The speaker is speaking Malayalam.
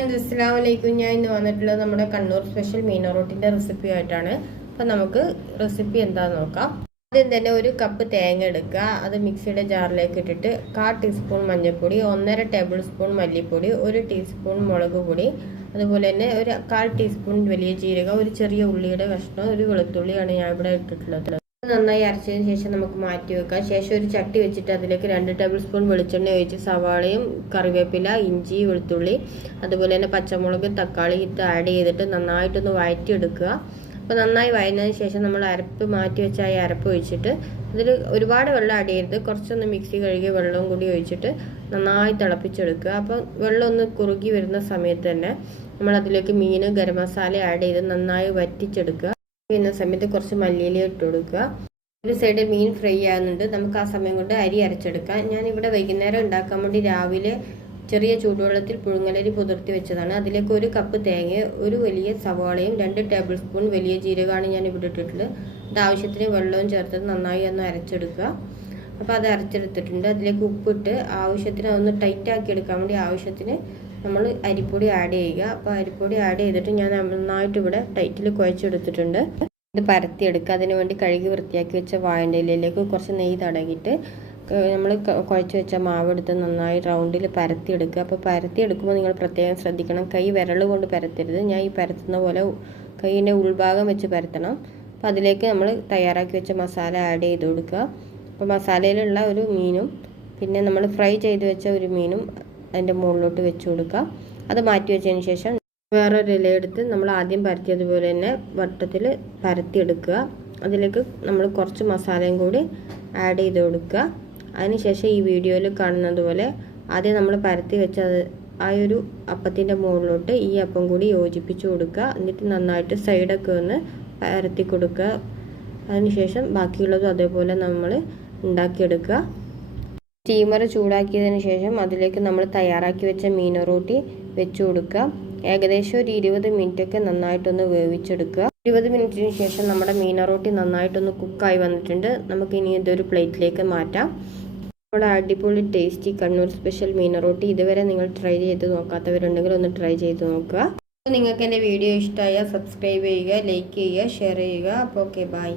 ഫ്രണ്ട്സ് അസ്സലാമു അലൈക്കും. ഞാൻ ഇന്ന് വന്നിട്ടുള്ളത് നമ്മുടെ കണ്ണൂർ സ്പെഷ്യൽ മീൻ റോട്ടിൻ്റെ റെസിപ്പി ആയിട്ടാണ്. അപ്പം നമുക്ക് റെസിപ്പി എന്താണെന്ന് നോക്കാം. ആദ്യം തന്നെ ഒരു കപ്പ് തേങ്ങ എടുക്കുക. അത് മിക്സിയുടെ ജാറിലേക്ക് ഇട്ടിട്ട് 1/4 ടീസ്പൂൺ മഞ്ഞൾപ്പൊടി, 1.5 ടേബിൾ സ്പൂൺ മല്ലിപ്പൊടി, 1 ടീസ്പൂൺ മുളക് പൊടി, അതുപോലെ തന്നെ ഒരു 1/4 ടീസ്പൂൺ വലിയ ജീരകം, ഒരു ചെറിയ ഉള്ളിയുടെ കഷ്ണം, ഒരു വെളുത്തുള്ളിയാണ് ഞാൻ ഇവിടെ ഇട്ടിട്ടുള്ളത്. നന്നായി അരച്ചതിന് ശേഷം നമുക്ക് മാറ്റി വെക്കാം. ശേഷം ഒരു ചട്ടി വെച്ചിട്ട് അതിലേക്ക് 2 ടേബിൾ സ്പൂൺ വെളിച്ചെണ്ണ ഒഴിച്ച് സവാളയും കറിവേപ്പില, ഇഞ്ചി, വെളുത്തുള്ളി, അതുപോലെ തന്നെ പച്ചമുളക്, തക്കാളി ഇത് ആഡ് ചെയ്തിട്ട് നന്നായിട്ടൊന്ന് വഴറ്റിയെടുക്കുക. അപ്പോൾ നന്നായി വഴന്നതിന് ശേഷം നമ്മൾ അരപ്പ് മാറ്റി വെച്ച ഈ അരപ്പ് ഒഴിച്ചിട്ട് ഇതിൽ ഒരുപാട് വെള്ളം ആഡ് ചെയ്യരുത്, കുറച്ചൊന്ന് മിക്സി കഴുകി വെള്ളവും കൂടി ഒഴിച്ചിട്ട് നന്നായി തിളപ്പിച്ചെടുക്കുക. അപ്പോൾ വെള്ളം ഒന്ന് കുറുകി വരുന്ന സമയത്ത് തന്നെ നമ്മൾ അതിലേക്ക് മീൻ, ഗരം മസാല ആഡ് ചെയ്ത് നന്നായി വറ്റിച്ചെടുക്കുക. എന്ന സമയത്ത് കുറച്ച് മല്ലിയില ഇട്ട് കൊടുക്കുക. ഒരു സൈഡിൽ മീൻ ഫ്രൈ ആകുന്നുണ്ട്, നമുക്ക് ആ സമയം കൊണ്ട് അരി അരച്ചെടുക്കാം. ഞാനിവിടെ വൈകുന്നേരം ഉണ്ടാക്കാൻ വേണ്ടി രാവിലെ ചെറിയ ചൂടുവെള്ളത്തിൽ പുഴുങ്ങലരി പുതിർത്തി വെച്ചതാണ്. അതിലേക്ക് 1 കപ്പ് തേങ്ങ, ഒരു വലിയ സവാളയും 2 ടേബിൾ സ്പൂൺ വലിയ ജീരകമാണ് ഞാൻ ഇവിടെ ഇട്ടിട്ടുള്ളത്. ഇത് ആവശ്യത്തിന് വെള്ളവും ചേർത്ത് നന്നായി ഒന്ന് അരച്ചെടുക്കുക. അപ്പോൾ അത് അരച്ചെടുത്തിട്ടുണ്ട്. അതിലേക്ക് ഉപ്പിട്ട് ആവശ്യത്തിന് ഒന്ന് ടൈറ്റ് ആക്കി എടുക്കാൻ വേണ്ടി ആവശ്യത്തിന് നമ്മൾ അരിപ്പൊടി ആഡ് ചെയ്യുക. അപ്പോൾ അരിപ്പൊടി ആഡ് ചെയ്തിട്ട് ഞാൻ നന്നായിട്ട് ഇവിടെ ടൈറ്റിൽ കുഴച്ചെടുത്തിട്ടുണ്ട്. ഇത് പരത്തിയെടുക്കുക. അതിന് വേണ്ടി കഴുകി വൃത്തിയാക്കി വെച്ച വാഴൻ്റെ ഇലയിലേക്ക് കുറച്ച് നെയ്യ് തടകിയിട്ട് നമ്മൾ കുഴച്ച് വെച്ച മാവ് എടുത്ത് നന്നായി റൗണ്ടിൽ പരത്തിയെടുക്കുക. അപ്പോൾ പരത്തിയെടുക്കുമ്പോൾ നിങ്ങൾ പ്രത്യേകം ശ്രദ്ധിക്കണം, കൈ വിരൽ കൊണ്ട് പരത്തരുത്. ഞാൻ ഈ പരത്തുന്ന പോലെ കൈയിൻ്റെ ഉൾഭാഗം വെച്ച് പരത്തണം. അപ്പോൾ അതിലേക്ക് നമ്മൾ തയ്യാറാക്കി വെച്ച മസാല ആഡ് ചെയ്ത് കൊടുക്കുക. അപ്പോൾ മസാലയിലുള്ള ഒരു മീനും പിന്നെ നമ്മൾ ഫ്രൈ ചെയ്ത് വെച്ച ഒരു മീനും അതിൻ്റെ മുകളിലോട്ട് വെച്ച് കൊടുക്കുക. അത് മാറ്റി വെച്ചതിന് ശേഷം വേറൊരു ഇല എടുത്ത് നമ്മൾ ആദ്യം പരത്തിയതുപോലെ തന്നെ വട്ടത്തിൽ പരത്തിയെടുക്കുക. അതിലേക്ക് നമ്മൾ കുറച്ച് മസാലയും കൂടി ആഡ് ചെയ്ത് കൊടുക്കുക. അതിനുശേഷം ഈ വീഡിയോയിൽ കാണുന്നത് പോലെ ആദ്യം നമ്മൾ പരത്തി വെച്ച ആ ഒരു അപ്പത്തിൻ്റെ മുകളിലോട്ട് ഈ അപ്പം കൂടി യോജിപ്പിച്ച് കൊടുക്കുക. എന്നിട്ട് നന്നായിട്ട് സൈഡൊക്കെ ഒന്ന് പരത്തി കൊടുക്കുക. അതിനുശേഷം ബാക്കിയുള്ളതും അതേപോലെ നമ്മൾ ഉണ്ടാക്കിയെടുക്കുക. സ്റ്റീമർ ചൂടാക്കിയതിന് ശേഷം അതിലേക്ക് നമ്മൾ തയ്യാറാക്കി വെച്ച മീൻ റോട്ടി വെച്ച് കൊടുക്കുക. ഏകദേശം ഒരു 20 മിനിറ്റൊക്കെ നന്നായിട്ടൊന്ന് വേവിച്ചെടുക്കുക. 20 മിനിറ്റിന് ശേഷം നമ്മുടെ മീൻ റോട്ടി നന്നായിട്ടൊന്ന് കുക്കായി വന്നിട്ടുണ്ട്. നമുക്കിനി ഇതൊരു പ്ലേറ്റിലേക്ക് മാറ്റാം. നമ്മുടെ അടിപൊളി ടേസ്റ്റി കണ്ണൂർ സ്പെഷ്യൽ മീൻ റോട്ടി ഇതുവരെ നിങ്ങൾ ട്രൈ ചെയ്ത് നോക്കാത്തവരുണ്ടെങ്കിൽ ഒന്ന് ട്രൈ ചെയ്ത് നോക്കുക. നിങ്ങൾക്ക് എൻ്റെ വീഡിയോ ഇഷ്ടമായാൽ സബ്സ്ക്രൈബ് ചെയ്യുക, ലൈക്ക് ചെയ്യുക, ഷെയർ ചെയ്യുക. അപ്പോൾ ഓക്കെ, ബൈ.